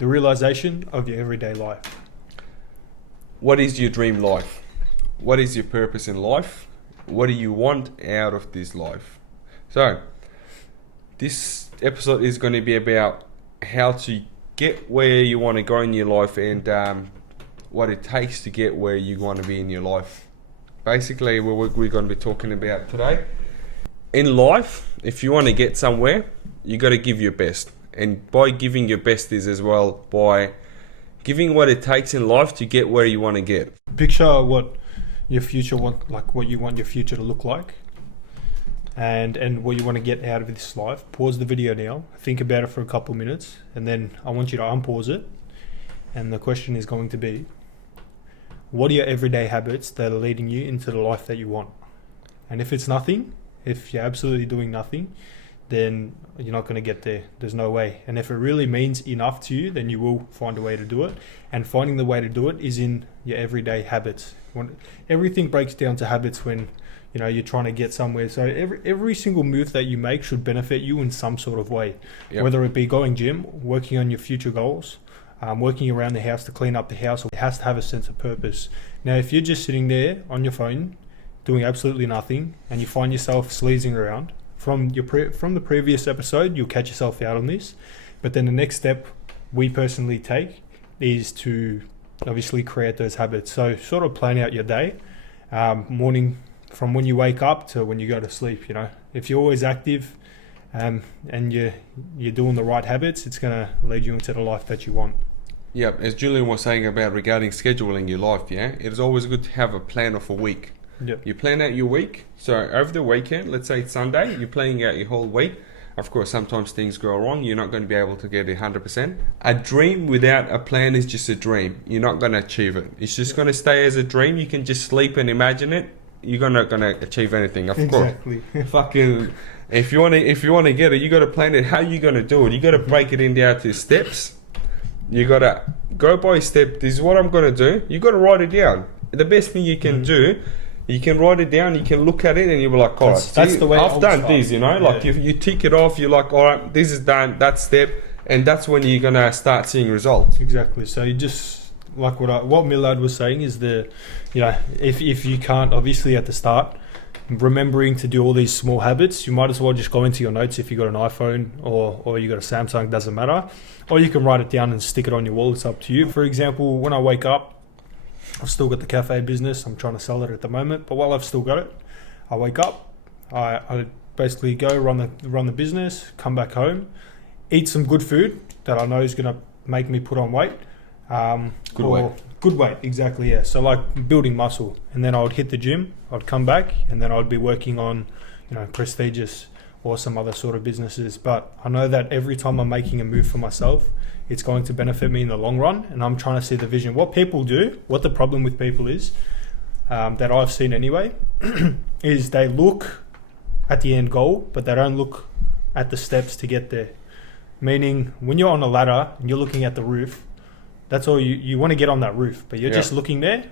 the realization of your everyday life. What is your dream life? What is your purpose in life? What do you want out of this life? So, this episode is going to be about how to get where you want to go in your life and what it takes to get where you want to be in your life. Basically, what we're going to be talking about today. In life, if you want to get somewhere, you got to give your best. And by giving your best is as well by giving what it takes in life to get where you want to get. Picture what your future what you want your future to look like, and what you want to get out of this life. Pause the video now, think about it for a couple minutes, and then I want you to unpause it. And the question is going to be, what are your everyday habits that are leading you into the life that you want? And if it's nothing, if you're absolutely doing nothing, then you're not going to get there. There's no way. And if it really means enough to you, then you will find a way to do it. And finding the way to do it is in your everyday habits. Everything breaks down to habits when you're trying to get somewhere. So every single move that you make should benefit you in some sort of way. Yep. Whether it be going gym, working on your future goals, working around the house to clean up the house, it has to have a sense of purpose. Now, if you're just sitting there on your phone doing absolutely nothing and you find yourself sleazing around, from the previous episode, you'll catch yourself out on this. But then the next step we personally take is to obviously create those habits. So sort of plan out your day, morning from when you wake up to when you go to sleep. If you're always active and you're doing the right habits, it's going to lead you into the life that you want. Yeah, as Julian was saying about regarding scheduling your life, it is always good to have a plan of a week. Yep. You plan out your week. So over the weekend, let's say it's Sunday, you're planning out your whole week. Of course, sometimes things go wrong. You're not going to be able to get 100%. A dream without a plan is just a dream. You're not going to achieve it. It's just going to stay as a dream. You can just sleep and imagine it. You're not going to achieve anything. Of course. Fucking, if you want to get it, you got to plan it. How you going to do it? You got to break it down to steps. You got to go by step. This is what I'm going to do. You got to write it down. The best thing you can do. You can write it down, you can look at it and you'll be like, all right, that's the way I've done this, like you tick it off, you're like, all right, this is done, that step, and that's when you're going to start seeing results. Exactly. So you just, like what Millard was saying is if you can't, obviously at the start, remembering to do all these small habits, you might as well just go into your notes if you got an iPhone or you got a Samsung, doesn't matter. Or you can write it down and stick it on your wall, it's up to you. For example, when I wake up, I've still got the cafe business. I'm trying to sell it at the moment, but while I've still got it, I wake up, I basically go run the business, come back home, eat some good food that I know is going to make me put on weight. Good weight, exactly, yeah. So like building muscle, and then I would hit the gym. I'd come back, and then I'd be working on, prestigious or some other sort of businesses. But I know that every time I'm making a move for myself, it's going to benefit me in the long run, and I'm trying to see the vision. What people do, what the problem with people is, that I've seen anyway, is they look at the end goal, but they don't look at the steps to get there. Meaning, when you're on a ladder and you're looking at the roof, that's all you want to get on that roof, but you're just looking there,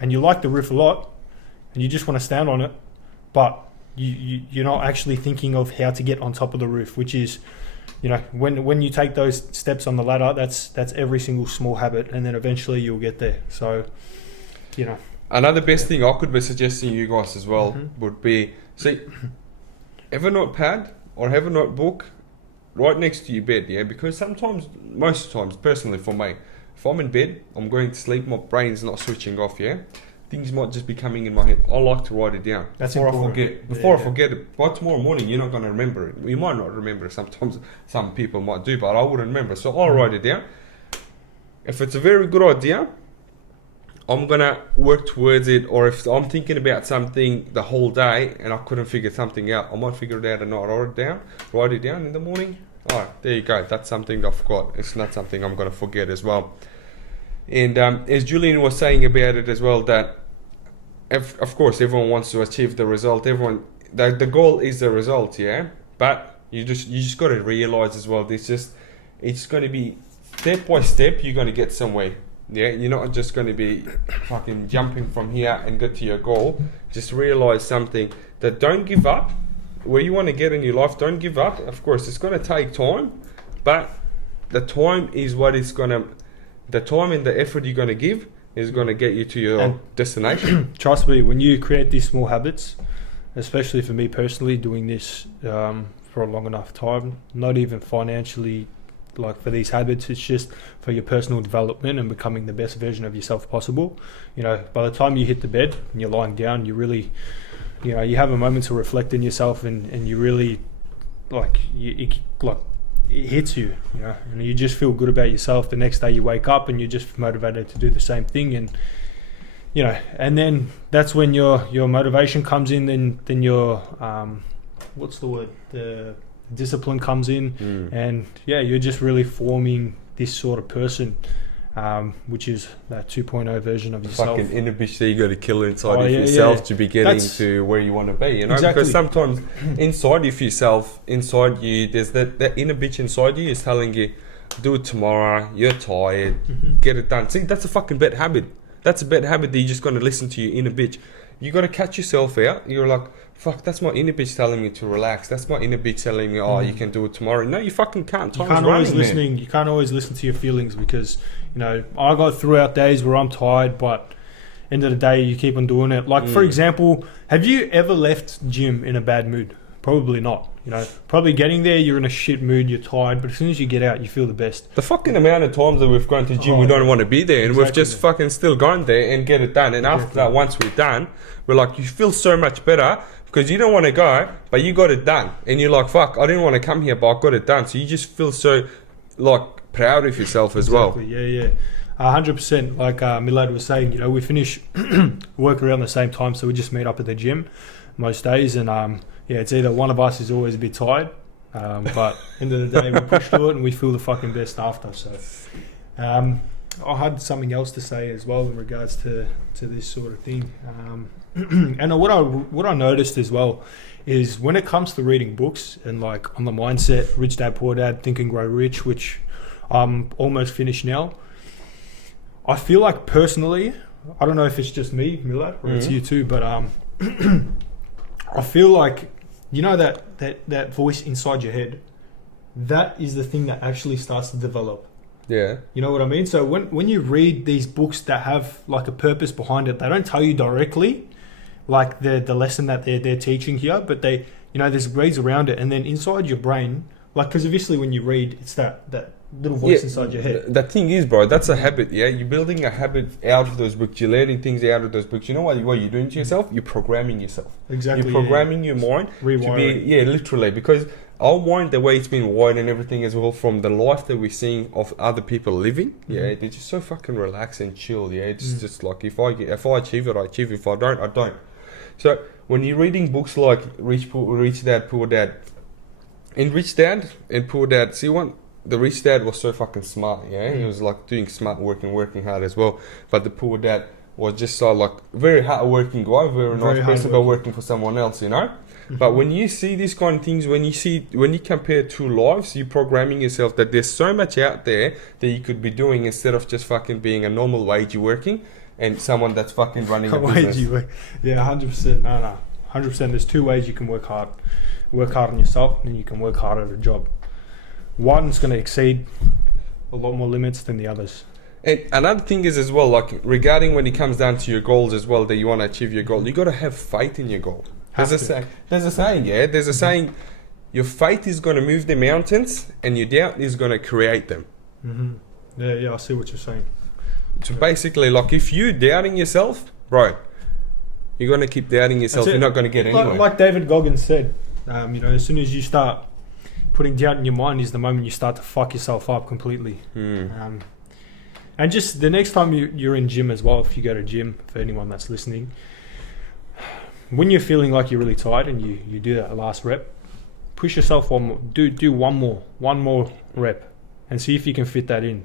and you like the roof a lot, and you just want to stand on it, but you're not actually thinking of how to get on top of the roof, which is, when you take those steps on the ladder, that's every single small habit, and then eventually you'll get there. So, Another best thing I could be suggesting you guys as well would be, have a notepad or have a notebook right next to your bed, because most times, personally for me, if I'm in bed, I'm going to sleep, my brain's not switching off, things might just be coming in my head. I like to write it down before I forget it. By tomorrow morning, you're not going to remember it. You might not remember it. Sometimes some people might do, but I wouldn't remember. So I'll write it down. If it's a very good idea, I'm going to work towards it. Or if I'm thinking about something the whole day and I couldn't figure something out, I might figure it out and not write it down in the morning. All right, there you go. That's something I forgot. It's not something I'm going to forget as well. And as Julian was saying about it as well, that of course everyone wants to achieve the result. The goal is the result, But you just got to realize as well. It's going to be step by step. You're going to get somewhere. You're not just going to be fucking jumping from here and get to your goal. Just realize something, that don't give up. Where you want to get in your life, don't give up. Of course, it's going to take time, but the time is what is gonna, the time and the effort you're gonna give is gonna get you to your destination. Trust me, when you create these small habits, especially for me personally, doing this for a long enough time, not even financially, like for these habits, it's just for your personal development and becoming the best version of yourself possible. You know, by the time you hit the bed and you're lying down, you really, you know, you have a moment to reflect in yourself, and you really, like, it hits you, you know, and you just feel good about yourself. The next day you wake up and you're just motivated to do the same thing, and you know, and then that's when your motivation comes in, then your what's the word, the discipline comes in, and yeah, you're just really forming this sort of person, which is that 2.0 version of yourself. Fucking inner bitch that you got to kill inside of yourself to be getting to where you want to be, you know. Exactly. Because sometimes inside of yourself, inside you, there's that inner bitch inside you is telling you, do it tomorrow, you're tired, get it done. See, that's a fucking bad habit. That's a bad habit that you're just going to listen to your inner bitch. You got to catch yourself out. You're like, fuck, that's my inner bitch telling me to relax. That's my inner bitch telling me, oh, you can do it tomorrow. No, you fucking can't. You can't always listen to your feelings, because, you know, I go throughout days where I'm tired, but end of the day, you keep on doing it. Like, for example, have you ever left gym in a bad mood? Probably not. You know, probably getting there, you're in a shit mood, you're tired, but as soon as you get out, you feel the best. The fucking amount of times that we've gone to gym, we don't want to be there, and we've just fucking still gone there and get it done. And after that, once we're done, we're like, you feel so much better because you don't want to go, but you got it done. And you're like, fuck, I didn't want to come here, but I got it done. So you just feel so, like, proud of yourself as well. Yeah. 100%. Like Milad was saying, you know, we finish work around the same time, so we just meet up at the gym most days, and yeah, it's either one of us is always a bit tired, but end of the day we push through it and we feel the fucking best after. So I had something else to say as well in regards to this sort of thing, and what I noticed as well is when it comes to reading books and like on the mindset, Rich Dad Poor Dad, Think and Grow Rich, which I'm almost finished now, I feel like personally, I don't know if it's just me, Milad, or it's you too, but I feel like, you know, that voice inside your head, that is the thing that actually starts to develop. Yeah. You know what I mean? So when you read these books that have like a purpose behind it, they don't tell you directly like the lesson that they're teaching here, but they, you know, there's ways around it. And then inside your brain, like, because obviously when you read, it's that little voice inside your head. The thing is, bro, that's a habit, yeah? You're building a habit out of those books. You're learning things out of those books. You know what you're doing to yourself? You're programming yourself. Exactly. You're programming your mind to be, literally, because our mind, the way it's been wired and everything as well, from the life that we're seeing of other people living, they're just so fucking relaxed and chill, yeah? It's just like, if I achieve it, I achieve it. If I don't, I don't. So when you're reading books like Rich Dad, Poor Dad, in Rich Dad and Poor Dad, the Rich Dad was so fucking smart, yeah? He was like doing smart work and working hard as well. But the Poor Dad was just so like very hard working guy, very nice person, but working for someone else, you know? But when you see these kind of things, when you compare two lives, you're programming yourself that there's so much out there that you could be doing instead of just fucking being a normal wage working and someone that's fucking running a business. Yeah, 100%. No. 100%. There's two ways you can work hard. Work hard on yourself, and then you can work hard at a job. One's going to exceed a lot more limits than the others. And another thing is as well, like regarding when it comes down to your goals as well, that you want to achieve your goal, you got to have faith in your goal. There's a saying, your faith is going to move the mountains and your doubt is going to create them. Yeah, I see what you're saying. So basically, like if you're doubting yourself, bro, you're going to keep doubting yourself. You're not going to get anywhere. Like David Goggins said, you know, as soon as you start putting doubt in your mind is the moment you start to fuck yourself up completely. And just the next time you're in gym as well, if you go to gym, for anyone that's listening, when you're feeling like you're really tired and you do that last rep, push yourself one more, do one more rep and see if you can fit that in.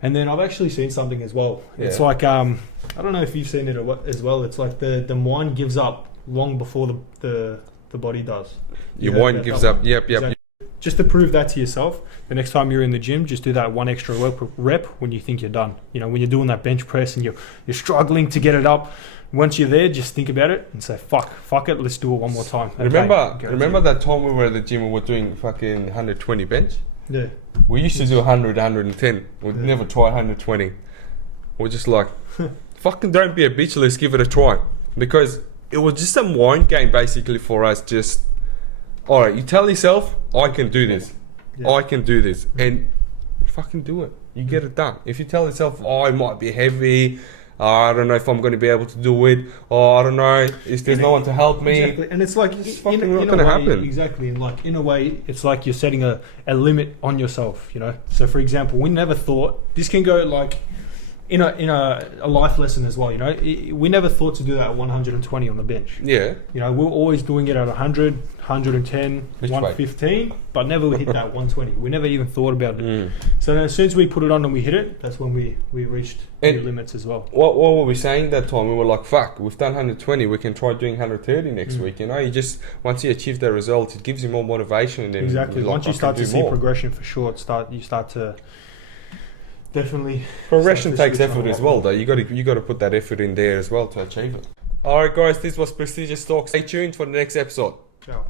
And then I've actually seen something as well. It's like, I don't know if you've seen it as well. It's like the mind gives up long before the body does. Your mind gives up. Yep. Exactly. Just to prove that to yourself, the next time you're in the gym, just do that one extra rep when you think you're done. You know, when you're doing that bench press and you're struggling to get it up, once you're there, just think about it and say, fuck it, let's do it one more time. Remember that time we were at the gym and we were doing fucking 120 bench? Yeah. We used to do 100, 110. We'd never try 120. We're just like, fucking don't be a bitch, let's give it a try. Because it was just a mind game basically for us. Just, all right, you tell yourself, I can do this. Yeah. I can do this. And fucking do it. You get it done. If you tell yourself, oh, it might be heavy, I don't know if I'm going to be able to do it, or I don't know if there's no one to help me. Exactly. And it's like, it's fucking not going to happen. Exactly. Like, in a way, it's like you're setting a limit on yourself, you know? So, for example, we never thought, this can go like, in a life lesson as well, you know? We never thought to do that at 120 on the bench. Yeah. You know, we're always doing it at 100, 110, Which 115, but never hit that 120. We never even thought about it. So then as soon as we put it on and we hit it, that's when we reached new limits as well. What were we saying that time? We were like, fuck, we've done 120, we can try doing 130 next week. You know, you just, once you achieve the result, it gives you more motivation. And then exactly. Like, once you start to see progression for sure, you start to definitely... Progression takes effort as well, though. You got to put that effort in there as well to achieve it. Alright guys, this was Prestigious Talk. Stay tuned for the next episode. Ciao.